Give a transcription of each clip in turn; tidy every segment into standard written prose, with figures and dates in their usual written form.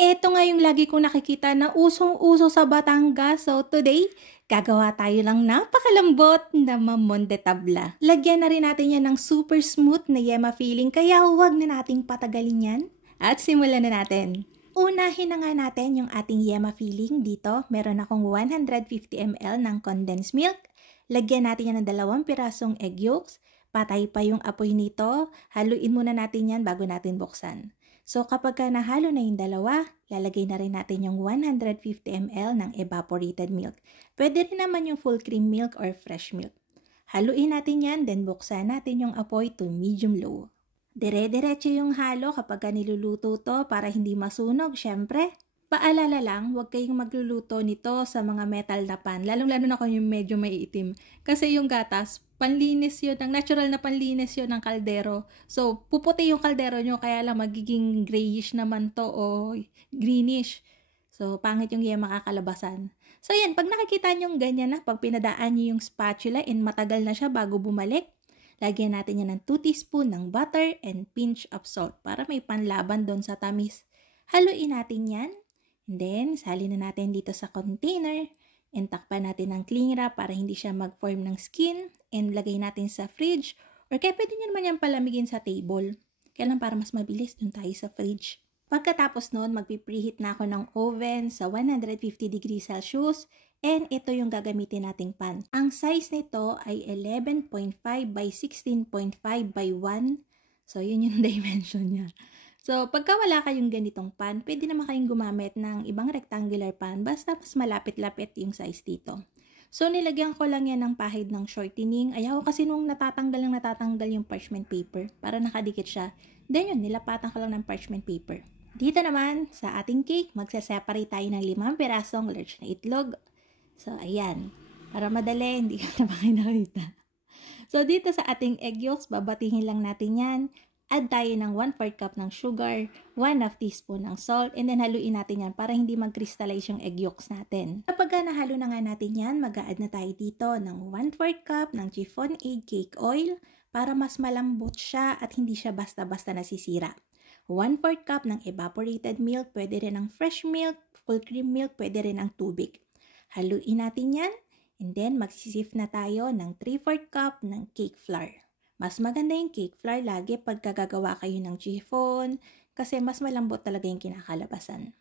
Eto nga yung lagi kong nakikita na usong-uso sa Batangas. So today, gagawa tayo lang napakalambot na mamon de tabla. Lagyan na rin natin yan ng super smooth na yema filling, kaya huwag na nating patagalin yan. At simulan na natin. Unahin na nga natin yung ating yema filling. Dito, meron akong 150 ml ng condensed milk. Lagyan natin yan ng 2 pirasong egg yolks. Patay pa yung apoy nito. Haluin muna natin yan bago natin buksan. So kapag nahalo na yung dalawa, lalagay na rin natin yung 150 ml ng evaporated milk. Pwede rin naman yung full cream milk or fresh milk. Haluin natin yan, then buksan natin yung apoy to medium-low. Dire-diretso yung halo kapag niluluto to para hindi masunog, syempre. Paalala lang, huwag kayong magluluto nito sa mga metal na pan, lalong-lalo na kung yung medyo maiitim. Kasi yung gatas, panlinis yun, ang natural na panlinis yun ng kaldero. So, puputi yung kaldero nyo, kaya lang magiging grayish naman to o greenish. So, pangit yung yema kakalabasan. So, yan, pag nakikita nyo ganyan na, pag pinadaan nyo yung spatula and matagal na siya bago bumalik, lagyan natin yan ng 2 teaspoon ng butter and pinch of salt para may panlaban doon sa tamis. Haluin natin yan. And then, salin na natin dito sa container and takpan natin ng cling wrap para hindi siya mag-form ng skin and lagay natin sa fridge or kaya pwede nyo naman yan palamigin sa table. Kaya lang para mas mabilis dun tayo sa fridge. Pagkatapos nun, magpipreheat na ako ng oven sa 150 degrees Celsius and ito yung gagamitin nating pan. Ang size nito ay 11.5 by 16.5 by 1. So, yun yung dimension niya. So, pagka wala kayong ganitong pan, pwede naman kayong gumamit ng ibang rectangular pan basta mas malapit-lapit yung size dito. So, nilagyan ko lang yan ng pahid ng shortening. Ayaw kasi nung natatanggal yung parchment paper para nakadikit siya. Then yun, nilapatan ko lang ng parchment paper. Dito naman, sa ating cake, magsaseparate tayo ng 5 pirasong large na itlog. So, ayan. Para madali, hindi ka na makikita. So, dito sa ating egg yolks, babatihin lang natin yan. Add tayo ng 1/4 cup ng sugar, 1/2 teaspoon ng salt, and then haluin natin yan para hindi mag-crystallize yung egg yolks natin. Kapag nahalo na nga natin yan, mag-a-add na tayo dito ng 1/4 cup ng chiffon egg cake oil para mas malambot siya at hindi siya basta-basta nasisira. 1/4 cup ng evaporated milk, pwede rin ng fresh milk, full cream milk, pwede rin ng tubig. Haluin natin yan, and then magsisif na tayo ng 3/4 cup ng cake flour. Mas maganda yung cake flour lagi pag gagawa kayo ng chiffon kasi mas malambot talaga yung kinakalabasan.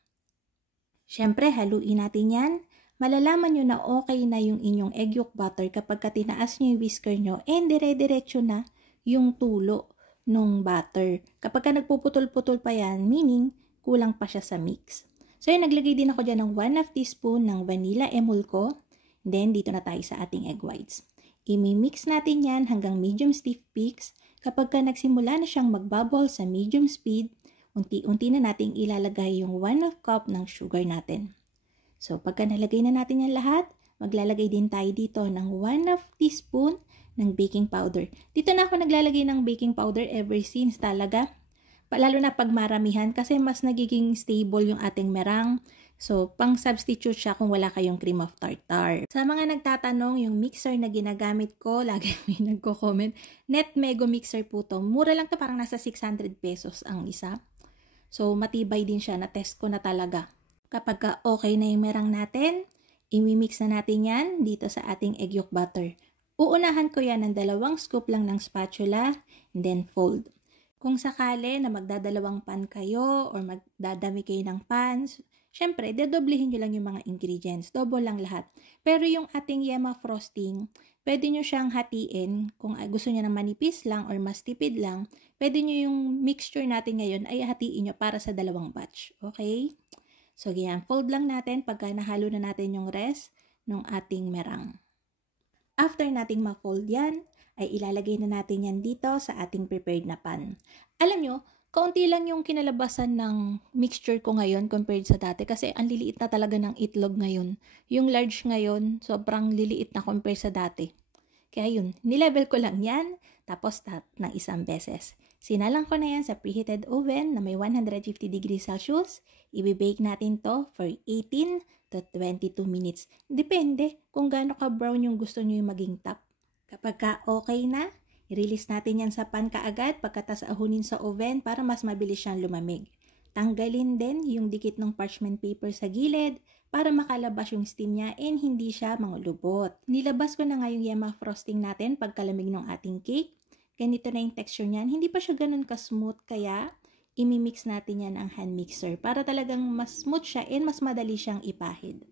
Siyempre, haluin natin yan. Malalaman nyo na okay na yung inyong egg yolk butter kapag tinaas nyo yung whisker nyo and dire-diretso na yung tulo ng butter. Kapag nagpuputol-putol pa yan, meaning kulang pa siya sa mix. So yun, naglagay din ako dyan ng 1/2 teaspoon ng vanilla emulco. Then, dito na tayo sa ating egg whites. I-mix natin yan hanggang medium stiff peaks. Kapag nagsimula na siyang magbubble sa medium speed, unti-unti na nating ilalagay yung 1/2 cup ng sugar natin. So, pagka nalagay na natin yan lahat, maglalagay din tayo dito ng 1/2 teaspoon ng baking powder. Dito na ako naglalagay ng baking powder ever since talaga. Lalo na pag maramihan kasi mas nagiging stable yung ating meringue. So, pang-substitute siya kung wala kayong cream of tartar. Sa mga nagtatanong, yung mixer na ginagamit ko, lagi may nagko-comment, Netmego mixer po to. Mura lang to, parang nasa 600 pesos ang isa. So, matibay din siya, na-test ko na talaga. Kapag okay na yung meringue natin, imimix na natin yan dito sa ating egg yolk butter. Uunahan ko yan ng 2 scoop lang ng spatula, and then fold. Kung sakali na magdadalawang pan kayo or magdadami kayo ng pans, syempre, dedoblehin nyo lang yung mga ingredients. Double lang lahat. Pero yung ating yema frosting, pwede nyo siyang hatiin. Kung gusto nyo na manipis lang or mas tipid lang, pwede nyo yung mixture natin ngayon ay hatiin nyo para sa 2 batch. Okay? So, yan. Fold lang natin pagka nahalo na natin yung rest ng ating meringue. After nating ma-fold yan, ay ilalagay na natin yan dito sa ating prepared na pan. Alam nyo, kaunti lang yung kinalabasan ng mixture ko ngayon compared sa dati kasi ang liliit na talaga ng itlog ngayon. Yung large ngayon, sobrang liliit na compared sa dati. Kaya yun, nilevel ko lang yan, tapos ng isang beses. Sinalang ko na yan sa preheated oven na may 150 degrees Celsius. Ibibake natin to for 18 to 22 minutes. Depende kung gaano ka-brown yung gusto nyo yung maging top. Kapag okay na, i-release natin yan sa pan kaagad pagkatas ahunin sa oven para mas mabilis siyang lumamig. Tanggalin din yung dikit ng parchment paper sa gilid para makalabas yung steam niya and hindi siya mangulubot. Nilabas ko na nga yung Yema frosting natin pagkalamig ng ating cake. Ganito na yung texture niyan. Hindi pa siya ganun ka-smooth kaya imimix natin yan ang hand mixer para talagang mas smooth siya and mas madali siyang ipahid.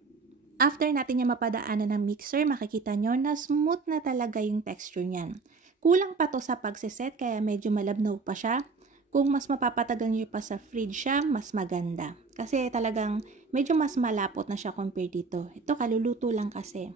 After natin niya mapadaanan ng mixer, makikita nyo na smooth na talaga yung texture niyan. Kulang pa to sa pagsiset kaya medyo malabnaw pa siya. Kung mas mapapatagal nyo pa sa fridge siya, mas maganda. Kasi talagang medyo mas malapot na siya compared dito. Ito kaluluto lang kasi.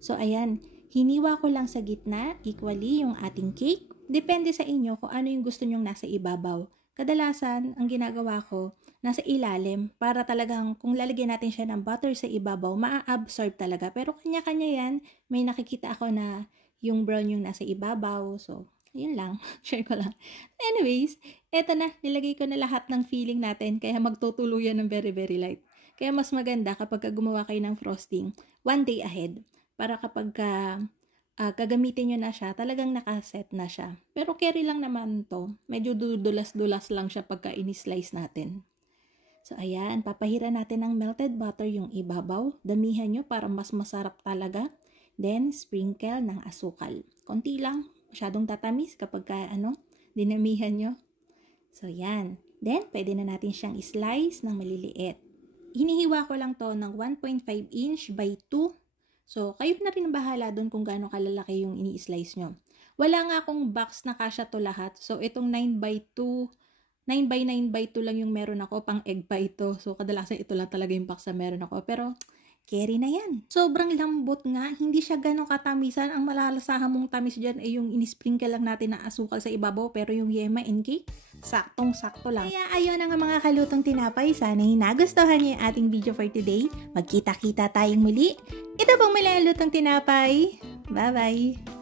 So ayan, hiniwa ko lang sa gitna, equally yung ating cake. Depende sa inyo kung ano yung gusto nyong nasa ibabaw. Kadalasan, ang ginagawa ko, nasa ilalim para talagang kung lalagyan natin siya ng butter sa ibabaw, maa-absorb talaga. Pero kanya-kanya yan, may nakikita ako na yung brown yung nasa ibabaw. So, yun lang. Share ko lang. Anyways, eto na. Nilagay ko na lahat ng filling natin kaya magtutuluyan ng very, very light. Kaya mas maganda kapag gumawa kayo ng frosting, one day ahead. Para kapag gagamitin nyo na siya, talagang nakaset na siya. Pero carry lang naman to. Medyo dulas-dulas lang siya pagka ini-slice natin. So, ayan. Papahiran natin ng melted butter yung ibabaw. Damihan nyo para mas masarap talaga. Then, sprinkle ng asukal. Konti lang. Masyadong tatamis kapag dinamihan nyo. So, yan. Then, pwede na natin siyang slice ng maliliit. Hinihiwa ko lang to ng 1.5 inch by 2. So, kayo na rin bahala doon kung gaano kalalaki yung ini-slice nyo. Wala nga akong box na kasya to lahat. So, itong 9 by 9 by 2 lang yung meron ako, pang egg pa ito. So, kadalasan ito lang talaga yung box na meron ako. Pero, carry na yan. Sobrang lambot nga, hindi siya ganong katamisan. Ang malalasahan mong tamis dyan ay yung inisprinkle lang natin na asukal sa ibabaw. Pero yung Yema and cake, saktong-sakto lang. Kaya ayun ang mga kalutong tinapay. Sana'y nagustuhan niyo yung ating video for today. Magkita-kita tayong muli. Ito pong malalutong tinapay. Bye-bye!